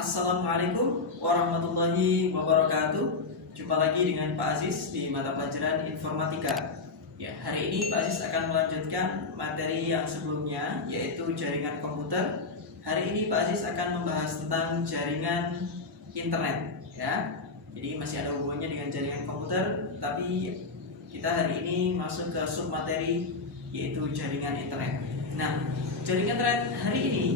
Assalamualaikum warahmatullahi wabarakatuh. Jumpa lagi dengan Pak Aziz di mata pelajaran informatika. Ya, hari ini Pak Aziz akan melanjutkan materi yang sebelumnya, yaitu jaringan komputer. Hari ini Pak Aziz akan membahas tentang jaringan internet. Ya, jadi masih ada hubungannya dengan jaringan komputer, tapi kita hari ini masuk ke submateri, yaitu jaringan internet. Nah, jaringan internet hari ini,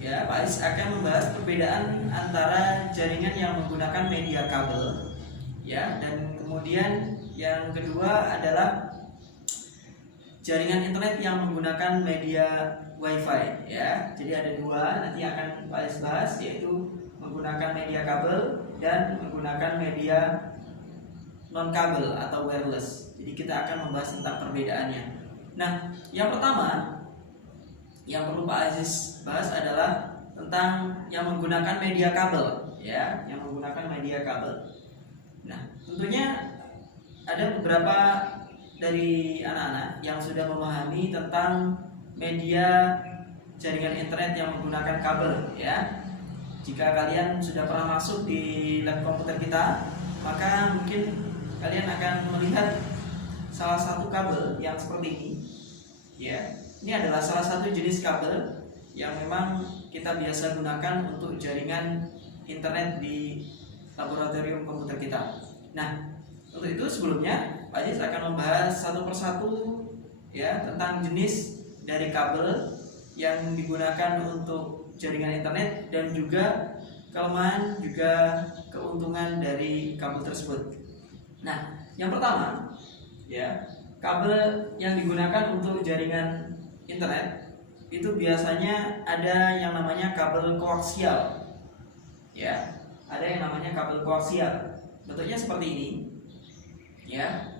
ya, Pak Aziz akan membahas perbedaan antara jaringan yang menggunakan media kabel, ya, dan kemudian yang kedua adalah jaringan internet yang menggunakan media WiFi, ya. Jadi ada dua nanti akan Pak Aziz bahas, yaitu menggunakan media kabel dan menggunakan media non kabel atau wireless. Jadi kita akan membahas tentang perbedaannya. Nah, yang pertama yang perlu Pak Aziz bahas adalah tentang yang menggunakan media kabel, ya, yang menggunakan media kabel. Nah, tentunya ada beberapa dari anak-anak yang sudah memahami tentang media jaringan internet yang menggunakan kabel, ya. Jika kalian sudah pernah masuk di lab komputer kita, maka mungkin kalian akan melihat salah satu kabel yang seperti ini, ya. Ini adalah salah satu jenis kabel yang memang kita biasa gunakan untuk jaringan internet di laboratorium komputer kita. Nah, untuk itu sebelumnya Pak Aziz akan membahas satu persatu, ya, tentang jenis dari kabel yang digunakan untuk jaringan internet dan juga kelemahan juga keuntungan dari kabel tersebut. Nah, yang pertama, ya, kabel yang digunakan untuk jaringan internet itu biasanya ada yang namanya kabel koaksial, ya, ada yang namanya kabel koaksial. Bentuknya seperti ini, ya.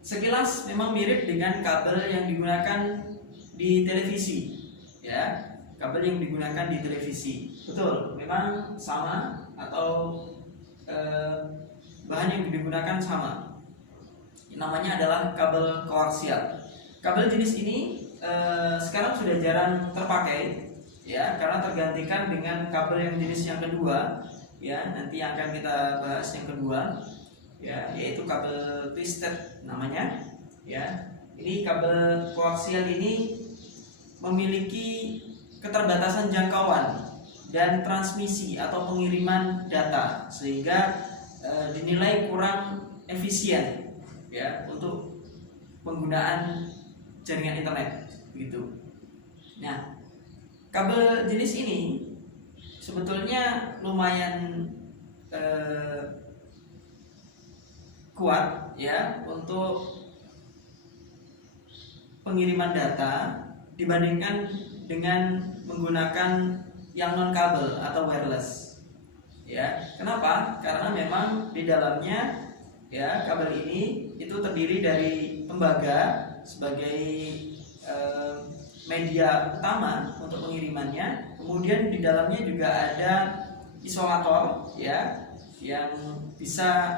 Sekilas memang mirip dengan kabel yang digunakan di televisi, ya, kabel yang digunakan di televisi. Betul, memang sama atau bahan yang digunakan sama. Namanya adalah kabel koaksial. Kabel jenis ini sekarang sudah jarang terpakai, ya, karena tergantikan dengan kabel yang jenis yang kedua, ya, nanti yang akan kita bahas yang kedua, ya, yaitu kabel twisted namanya, ya. Ini kabel koaksial ini memiliki keterbatasan jangkauan dan transmisi atau pengiriman data sehingga dinilai kurang efisien, ya, untuk penggunaan jaringan internet, begitu. Nah, kabel jenis ini sebetulnya lumayan kuat, ya, untuk pengiriman data dibandingkan dengan menggunakan yang non kabel atau wireless, ya. Kenapa? Karena memang di dalamnya, ya, kabel ini itu terdiri dari tembaga sebagai media utama untuk pengirimannya. Kemudian di dalamnya juga ada isolator, ya, yang bisa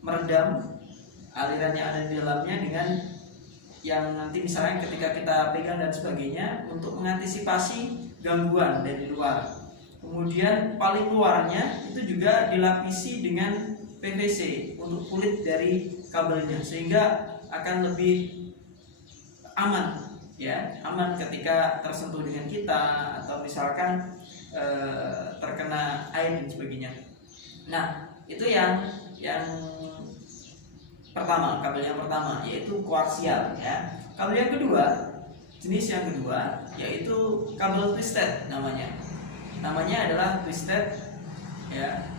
meredam aliran yang ada di dalamnya dengan yang nanti misalnya ketika kita pegang dan sebagainya untuk mengantisipasi gangguan dari luar. Kemudian paling luarnya itu juga dilapisi dengan PVC untuk kulit dari kabelnya sehingga akan lebih aman, ya, aman ketika tersentuh dengan kita atau misalkan terkena air dan sebagainya. Nah, itu yang pertama, kabel yang pertama yaitu koaksial, ya. Kabel yang kedua, jenis yang kedua yaitu kabel twisted namanya. Namanya adalah twisted, ya.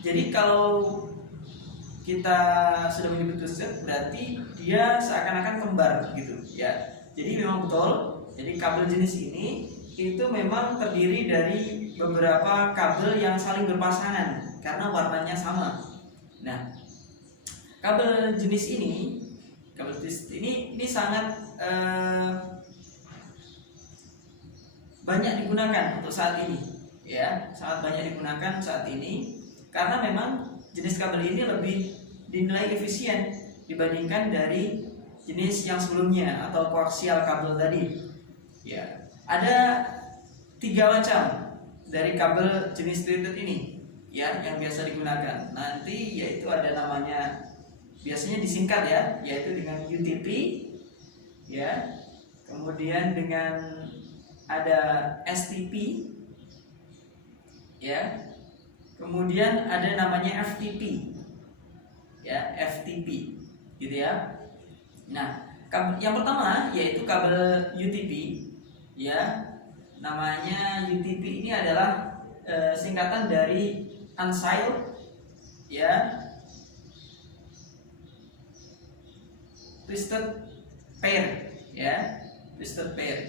Jadi kalau kita sudah menyebut twisted berarti dia seakan-akan kembar gitu, ya. Jadi memang betul. Jadi kabel jenis ini itu memang terdiri dari beberapa kabel yang saling berpasangan karena warnanya sama. Nah, kabel jenis ini, kabel twisted ini sangat banyak digunakan untuk saat ini, ya, sangat banyak digunakan saat ini karena memang jenis kabel ini lebih dinilai efisien dibandingkan dari jenis yang sebelumnya atau koaksial kabel tadi, ya. Ada tiga macam dari kabel jenis twisted ini ya yang biasa digunakan. Nanti yaitu ada namanya, biasanya disingkat ya, yaitu dengan UTP ya. Kemudian dengan ada STP ya. Kemudian ada namanya FTP ya, FTP gitu ya. Nah, yang pertama yaitu kabel UTP ya. Namanya UTP ini adalah singkatan dari Unsealed ya Twisted Pair ya, Twisted Pair.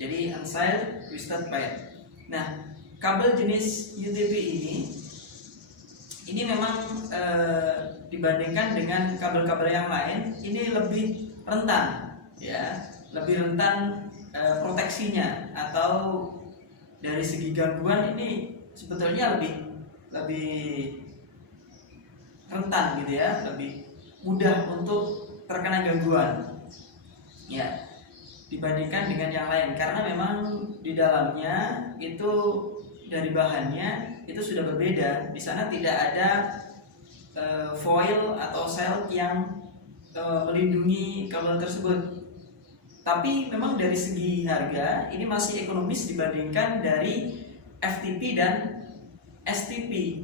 Jadi Unsealed Twisted Pair. Nah, kabel jenis UTP ini memang dibandingkan dengan kabel-kabel yang lain ini lebih rentan ya, lebih rentan proteksinya, atau dari segi gangguan ini sebetulnya lebih rentan gitu ya, lebih mudah untuk terkena gangguan ya dibandingkan dengan yang lain, karena memang di dalamnya itu dari bahannya itu sudah berbeda. Di sana tidak ada foil atau silk yang melindungi kabel tersebut. Tapi memang dari segi harga ini masih ekonomis dibandingkan dari FTP dan STP.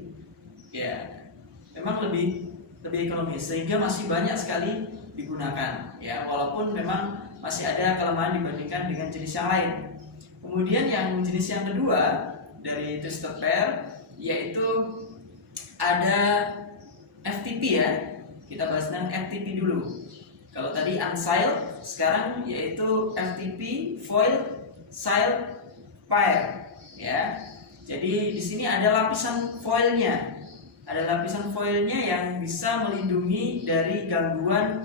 Ya, memang lebih ekonomis sehingga masih banyak sekali digunakan. Ya, walaupun memang masih ada kelemahan dibandingkan dengan jenis yang lain. Kemudian yang jenis yang kedua dari twisted pair yaitu ada FTP ya. Kita bahas tentang FTP dulu. Kalau tadi unsealed, sekarang yaitu FTP foil sealed pair ya. Jadi di sini ada lapisan foilnya. Ada lapisan foilnya yang bisa melindungi dari gangguan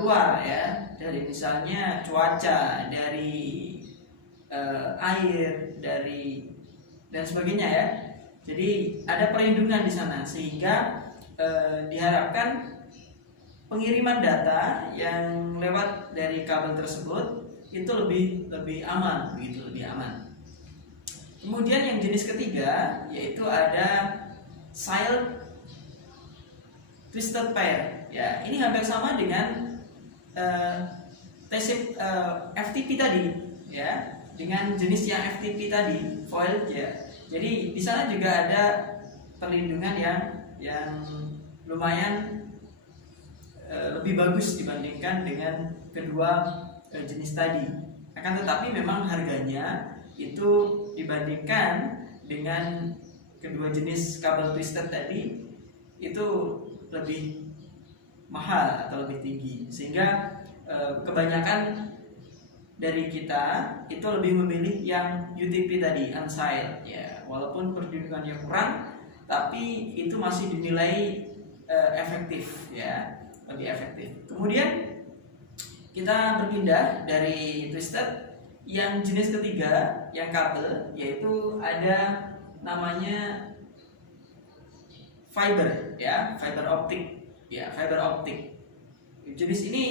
luar ya, dari misalnya cuaca, dari air, dari dan sebagainya ya. Jadi ada perlindungan di sana sehingga diharapkan pengiriman data yang lewat dari kabel tersebut itu lebih aman, begitu, lebih aman. Kemudian yang jenis ketiga yaitu ada sealed twisted pair ya. Ini hampir sama dengan FTP tadi ya, dengan jenis yang FTP tadi foil ya. Jadi di sana juga ada perlindungan yang lumayan lebih bagus dibandingkan dengan kedua jenis tadi. Akan tetapi memang harganya itu dibandingkan dengan kedua jenis kabel twisted tadi itu lebih mahal atau lebih tinggi, sehingga kebanyakan dari kita itu lebih memilih yang UTP tadi, unsealed ya. Walaupun perlindungannya kurang, tapi itu masih dinilai efektif ya, lebih efektif. Kemudian kita berpindah dari twisted yang jenis ketiga yang kabel, yaitu ada namanya fiber ya, fiber optik ya, fiber optik. Jenis ini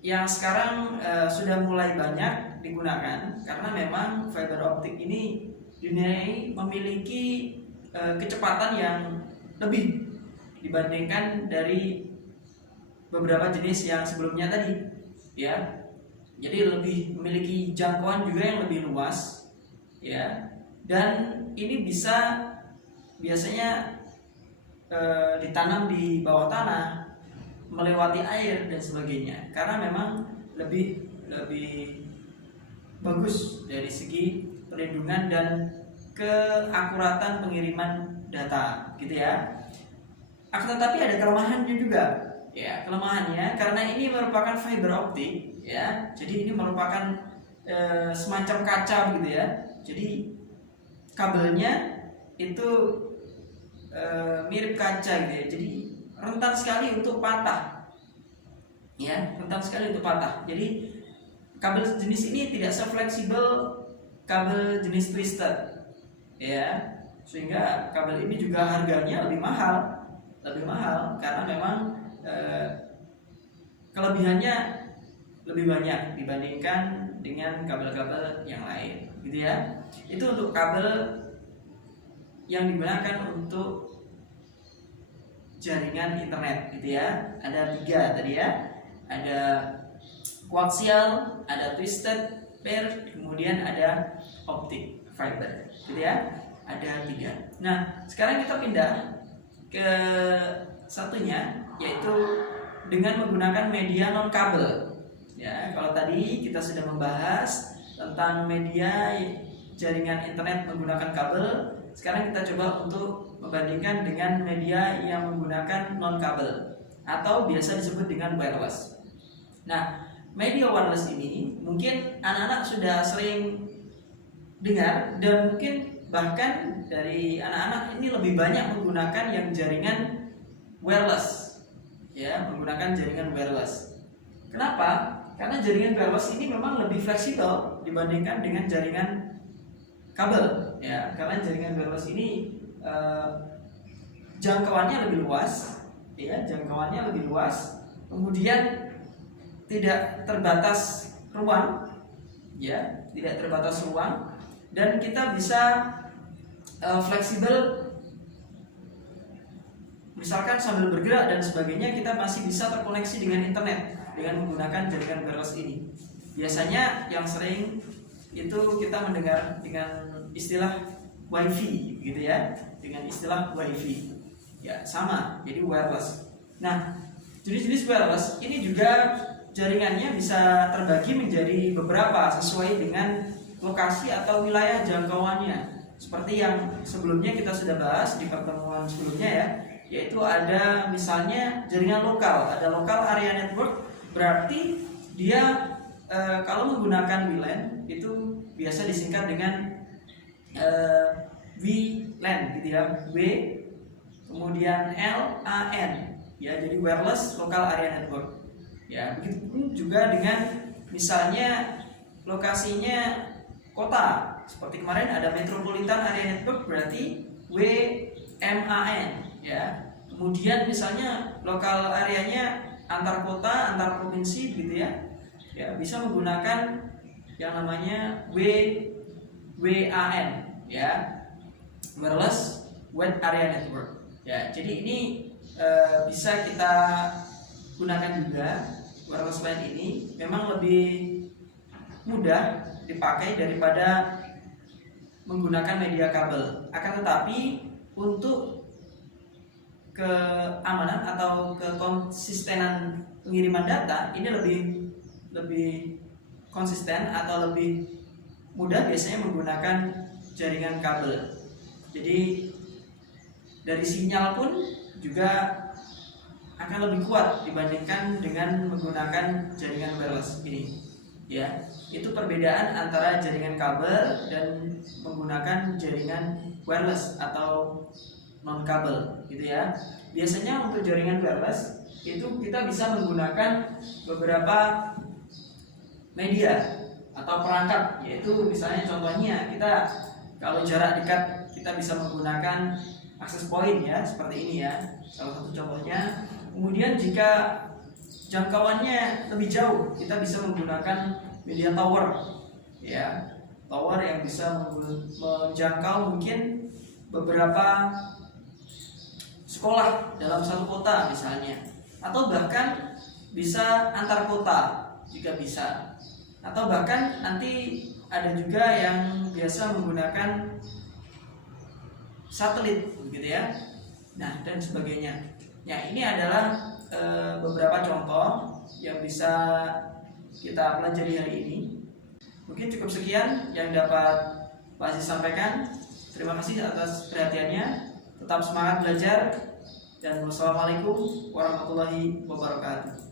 yang sekarang sudah mulai banyak digunakan karena memang fiber optik ini dinilai memiliki kecepatan yang lebih dibandingkan dari beberapa jenis yang sebelumnya tadi ya. Jadi lebih memiliki jangkauan juga yang lebih luas ya, dan ini bisa biasanya ditanam di bawah tanah, melewati air dan sebagainya, karena memang lebih bagus dari segi perlindungan dan keakuratan pengiriman data gitu ya. Akan tetapi ada kelemahannya juga ya. Kelemahannya karena ini merupakan fiber optik ya, jadi ini merupakan semacam kaca gitu ya. Jadi kabelnya itu mirip kaca gitu ya, jadi rentan sekali untuk patah ya, rentan sekali untuk patah. Jadi kabel jenis ini tidak se-fleksibel kabel jenis twisted ya, sehingga kabel ini juga harganya lebih mahal karena memang kelebihannya lebih banyak dibandingkan dengan kabel-kabel yang lain, gitu ya. Itu untuk kabel yang digunakan untuk jaringan internet, gitu ya. Ada 3 tadi ya. Ada coaxial, ada twisted pair, kemudian ada optic fiber, gitu ya. Ada 3. Nah, sekarang kita pindah ke satunya, yaitu dengan menggunakan media non kabel. Ya, kalau tadi kita sudah membahas tentang media jaringan internet menggunakan kabel, sekarang kita coba untuk membandingkan dengan media yang menggunakan non kabel atau biasa disebut dengan wireless. Nah, media wireless ini mungkin anak-anak sudah sering dengar, dan mungkin bahkan dari anak-anak ini lebih banyak menggunakan yang jaringan wireless, ya, menggunakan jaringan wireless. Kenapa? Karena jaringan wireless ini memang lebih fleksibel dibandingkan dengan jaringan kabel, ya. Karena jaringan wireless ini jangkauannya lebih luas, ya, jangkauannya lebih luas. Kemudian tidak terbatas ruang, ya, tidak terbatas ruang, dan kita bisa fleksibel. Misalkan sambil bergerak dan sebagainya, kita masih bisa terkoneksi dengan internet dengan menggunakan jaringan wireless ini. Biasanya yang sering itu kita mendengar dengan istilah WiFi, gitu ya, dengan istilah WiFi. Ya, sama, jadi wireless. Nah, jenis-jenis wireless ini juga jaringannya bisa terbagi menjadi beberapa sesuai dengan lokasi atau wilayah jangkauannya. Seperti yang sebelumnya kita sudah bahas di pertemuan sebelumnya, ya, yaitu ada misalnya jaringan lokal, ada local area network. Berarti dia kalau menggunakan WLAN itu biasa disingkat dengan WLAN, gitu ya, W kemudian LAN, ya, jadi wireless local area network. Ya, begitu juga dengan misalnya lokasinya kota, seperti kemarin ada metropolitan area network, berarti WMAN, ya. Kemudian misalnya lokal areanya antar kota, antar provinsi, gitu ya. Ya, bisa menggunakan yang namanya WAN, ya, wireless wide area network. Ya, jadi ini bisa kita gunakan juga. Wireless LAN ini memang lebih mudah dipakai daripada menggunakan media kabel. Akan tetapi untuk keamanan atau kekonsistenan pengiriman data ini lebih konsisten atau lebih mudah biasanya menggunakan jaringan kabel. Jadi dari sinyal pun juga akan lebih kuat dibandingkan dengan menggunakan jaringan wireless ini, ya. Itu perbedaan antara jaringan kabel dan menggunakan jaringan wireless atau non kabel, gitu ya. Biasanya untuk jaringan wireless itu kita bisa menggunakan beberapa media atau perangkat, yaitu misalnya contohnya kita kalau jarak dekat kita bisa menggunakan access point, ya, seperti ini, ya, salah satu contohnya. Kemudian jika jangkauannya lebih jauh, kita bisa menggunakan media tower, ya, tower yang bisa menjangkau mungkin beberapa sekolah dalam satu kota misalnya, atau bahkan bisa antar kota juga bisa, atau bahkan nanti ada juga yang biasa menggunakan satelit, gitu ya. Nah, dan sebagainya. Ya, ini adalah beberapa contoh yang bisa kita pelajari hari ini. Mungkin cukup sekian yang dapat Pak Aziz sampaikan. Terima kasih atas perhatiannya. Tetap semangat belajar, dan wassalamualaikum warahmatullahi wabarakatuh.